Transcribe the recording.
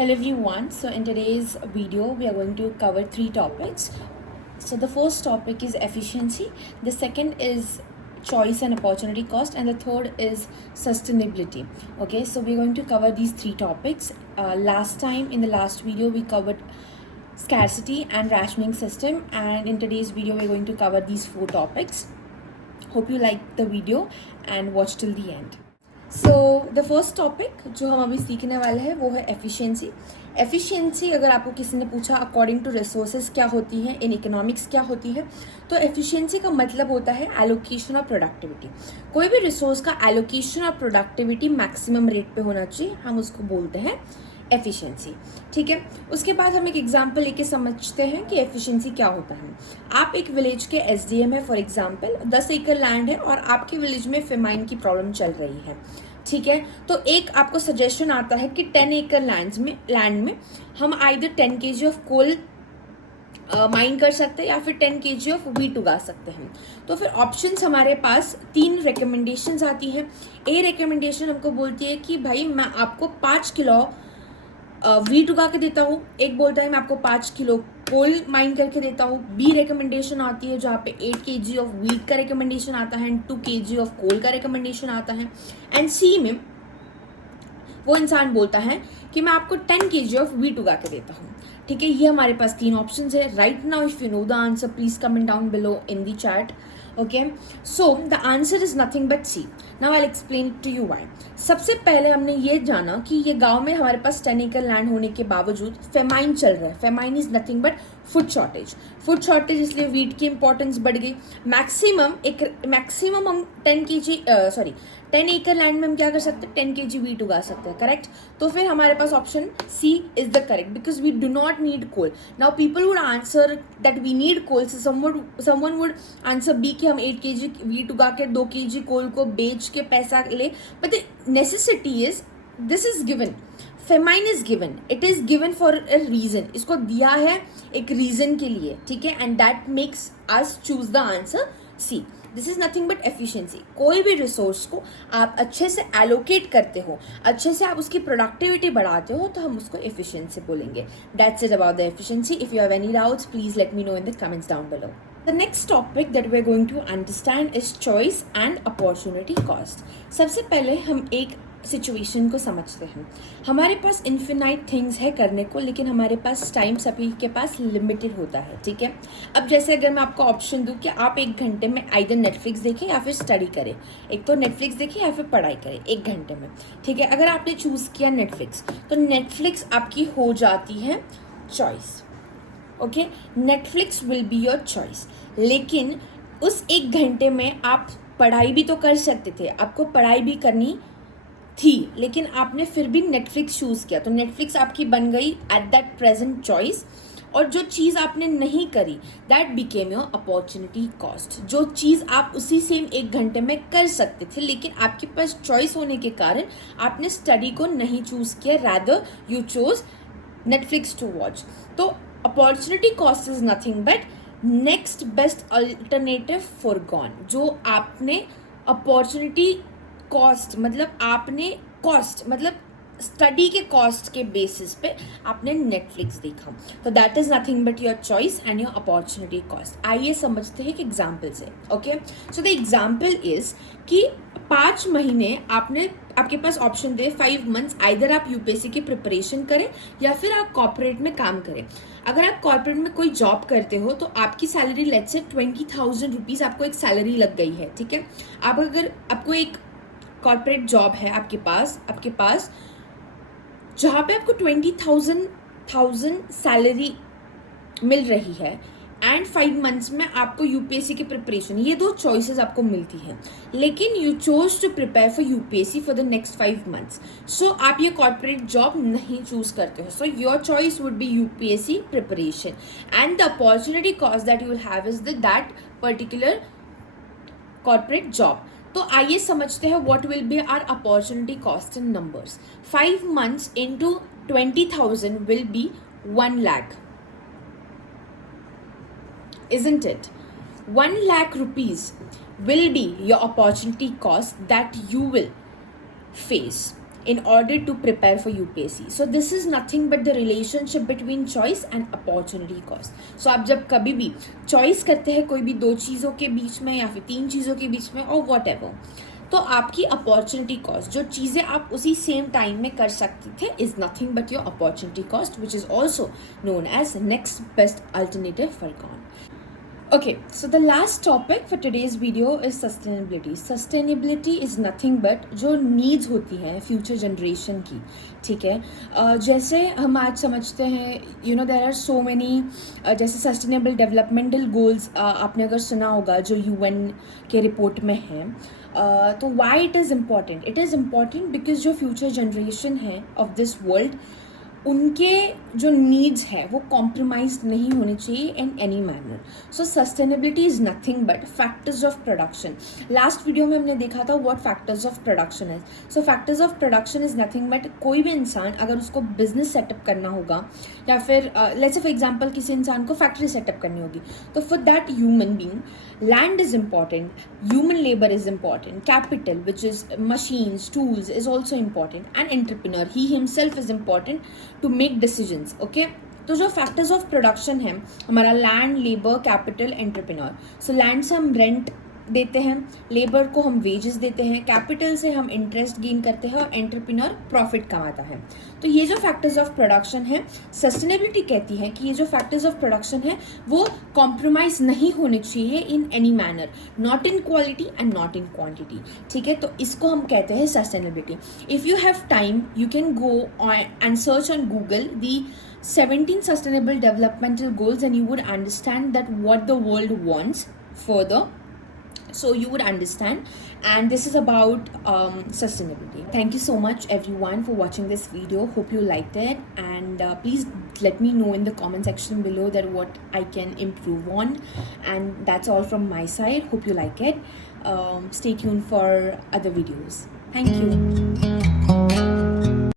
Hello everyone. So in today's video we are going to cover three topics. So the first topic is efficiency, the second is choice and opportunity cost, and the third is sustainability. Okay, so we're going to cover these three topics. Last time in the last video we covered scarcity and rationing system, and in today's video we're going to cover these four topics. Hope you like the video and watch till the end. So the first topic जो हम अभी सीखने वाले हैं वो है efficiency. Efficiency अगर आपको किसी ने पूछा अकॉर्डिंग टू रिसोर्सेज क्या होती है, इन इकोनॉमिक्स क्या होती है, तो एफिशिएंसी का मतलब होता है एलोकेशन ऑफ प्रोडक्टिविटी. कोई भी रिसोर्स का allocation of productivity maximum rate पे होना चाहिए, हम उसको बोलते हैं एफिशिएंसी. ठीक है, उसके बाद हम एक एग्जांपल लेके समझते हैं कि एफिशिएंसी क्या होता है. आप एक विलेज के एसडीएम है, फॉर एग्जांपल 10 एकड़ लैंड है और आपके विलेज में फेमाइन की प्रॉब्लम चल रही है. ठीक है, तो एक आपको सजेशन आता है कि 10 एकड़ लैंड में हम either 10 kg of coal mine कर सकते हैं या फिर 10 kg ऑफ वीट उगा सकते हैं. तो फिर ऑप्शंस हमारे पास 3 रिकमेंडेशंस आती हैं. ए रिकमेंडेशन हमको बोलती है कि भाई मैं आपको 5 किलो वीट उगा के देता हूँ. एक बोलता है मैं आपको 5 किलो कोल माइन करके देता हूँ. बी रिकमेंडेशन आती है जहाँ पे 8 kg ऑफ वीट का रिकमेंडेशन आता है एंड 2 kg ऑफ कोल का रिकमेंडेशन आता है. एंड सी में वो इंसान बोलता है कि मैं आपको 10 kg ऑफ वीट उगा के देता हूँ. ठीक है, ये हमारे पास 3 ऑप्शंस है. Right now if you know the answer please comment down below in the chat. Okay, so the answer is nothing but C. Now I'll explain it to you why. सबसे पहले हमने ये जाना कि ये गांव में हमारे पास 10 एकड़ लैंड होने के बावजूद फेमाइन चल रहा है. Famine is nothing but food shortage. Food shortage इसलिए वीट की इंपॉर्टेंस बढ़ गई. मैक्सिमम हम 10 एकड़ लैंड में हम क्या कर सकते हैं, 10 kg वीट उगा सकते हैं. करेक्ट, तो फिर हमारे पास option C is the correct because we do not need coal. Now people would answer that we need coal. Someone would answer B कि हम 8 kg वीट उगा के 2 kg कोल को बेच के पैसा ले. But the necessity is this is given. Famine is given, it is given for a reason. इसको दिया है एक रीजन के लिए. ठीक है, and that makes us choose the answer C. This is nothing but efficiency. कोई भी रिसोर्स को आप अच्छे से एलोकेट करते हो, अच्छे से आप उसकी प्रोडक्टिविटी बढ़ाते हो, तो हम उसको एफिशिएंसी बोलेंगे. That's it about the efficiency. If you have any doubts please let me know in the comments down below. The next topic that we're going to understand is choice and opportunity cost. सबसे पहले हम एक situation को समझते हैं. हमारे पास infinite things है करने को, लेकिन हमारे पास टाइम सभी के पास लिमिटेड होता है. ठीक है, अब जैसे अगर मैं आपको ऑप्शन दूं कि आप 1 घंटे में आइदर नेटफ्लिक्स देखें या फिर स्टडी करें. एक तो नेटफ्लिक्स देखें या फिर पढ़ाई करें 1 घंटे में. ठीक है, अगर आपने चूज़ किया नेटफ्लिक्स, तो नेटफ्लिक्स आपकी हो जाती है choice. Okay, Netflix will be your choice. लेकिन उस 1 घंटे में आप पढ़ाई भी तो कर सकते थे, आपको पढ़ाई भी करनी थी, लेकिन आपने फिर भी नेटफ्लिक्स चूज़ किया, तो नेटफ्लिक्स आपकी बन गई एट दैट प्रेजेंट चॉइस. और जो चीज़ आपने नहीं करी that became your opportunity cost. जो चीज़ आप उसी सेम 1 घंटे में कर सकते थे, लेकिन आपके पास चॉइस होने के कारण आपने स्टडी को नहीं चूज़ किया, rather you chose Netflix to watch. तो opportunity cost is nothing but next best alternative forgone. जो आपने अपॉर्चुनिटी कॉस्ट मतलब आपने कॉस्ट मतलब स्टडी के कॉस्ट के बेसिस पे आपने नेटफ्लिक्स देखा, तो that is nothing but your choice and your opportunity cost. आइए समझते हैं कि एग्जाम्पल से. Okay, so the example is कि 5 महीने आपके पास ऑप्शन दे 5 months, आइदर आप यूपीएससी की प्रिपरेशन करें या फिर आप कॉर्पोरेट में काम करें. अगर आप कॉर्पोरेट में कोई जॉब करते हो तो आपकी सैलरी लेट्स से 20,000 रुपीज़ आपको एक सैलरी लग गई है. ठीक है, अगर आपको एक कॉर्पोरेट जॉब है आपके पास जहाँ पे आपको 20,000 सैलरी मिल रही है एंड 5 months में आपको यूपीएससी की प्रिपरेशन, ये 2 चॉइसेस आपको मिलती हैं, लेकिन you chose to prepare for UPSC for the next 5 months. So आप ये कॉर्पोरेट जॉब नहीं चूज करते हो. So your choice would be UPSC preparation and the opportunity cost that you will have is that particular corporate job. तो आइए समझते हैं what will be our opportunity cost in numbers. 5 months into 20,000 will be 1 lakh. Isn't it? 1 lakh rupees will be your opportunity cost that you will face. in order to prepare for UPSC. So this is nothing but the relationship between choice and opportunity cost. So आप जब कभी भी choice करते हैं कोई भी दो चीज़ों के बीच में या फिर तीन चीज़ों के बीच में और whatever, तो आपकी अपॉर्चुनिटी कॉस्ट, जो चीज़ें आप उसी सेम टाइम में कर सकते थे, is nothing but your opportunity cost, which is also known as next best alternative foregone. Okay, so the last topic for today's video is sustainability. Sustainability is nothing but जो needs होती हैं future generation की, ठीक है. जैसे हम आज समझते हैं, you know, there are so many जैसे sustainable developmental goals आपने अगर सुना होगा जो UN के रिपोर्ट में हैं. तो why it is important? It is important because जो future generation है of this world, उनके जो नीड्स है वो कॉम्प्रोमाइज नहीं होने चाहिए in any manner. So sustainability is nothing but factors of production. Last video में हमने देखा था व्हाट फैक्टर्स ऑफ प्रोडक्शन है. सो factors of production is nothing but कोई भी इंसान अगर उसको बिजनेस सेटअप करना होगा या फिर लेट्स से फॉर एग्जांपल किसी इंसान को फैक्ट्री सेटअप करनी होगी, तो for that human being land is important, human labour is important, capital which is machines tools is also important, and entrepreneur he himself is important to make decisions. Okay, तो जो factors of production है हमारा land, labour, capital, entrepreneur. So land से हम rent देते हैं, labour को हम वेजेस देते हैं, कैपिटल से हम इंटरेस्ट गेन करते हैं और एंटरप्रेन्योर प्रॉफिट कमाता है. तो ये जो फैक्टर्स ऑफ प्रोडक्शन है, सस्टेनेबिलिटी कहती है कि ये जो फैक्टर्स ऑफ प्रोडक्शन है वो कॉम्प्रोमाइज नहीं होने चाहिए in any manner, not in quality and not in quantity. ठीक है, तो इसको हम कहते हैं sustainability. If you have time you can go and search on Google the 17 sustainable developmental goals and you would understand that what the world wants further. So you would understand, and this is about sustainability. Thank you so much everyone for watching this video. Hope you liked it, and please let me know in the comment section below that what I can improve on. And that's all from my side. Hope you like it. Stay tuned for other videos. Thank you.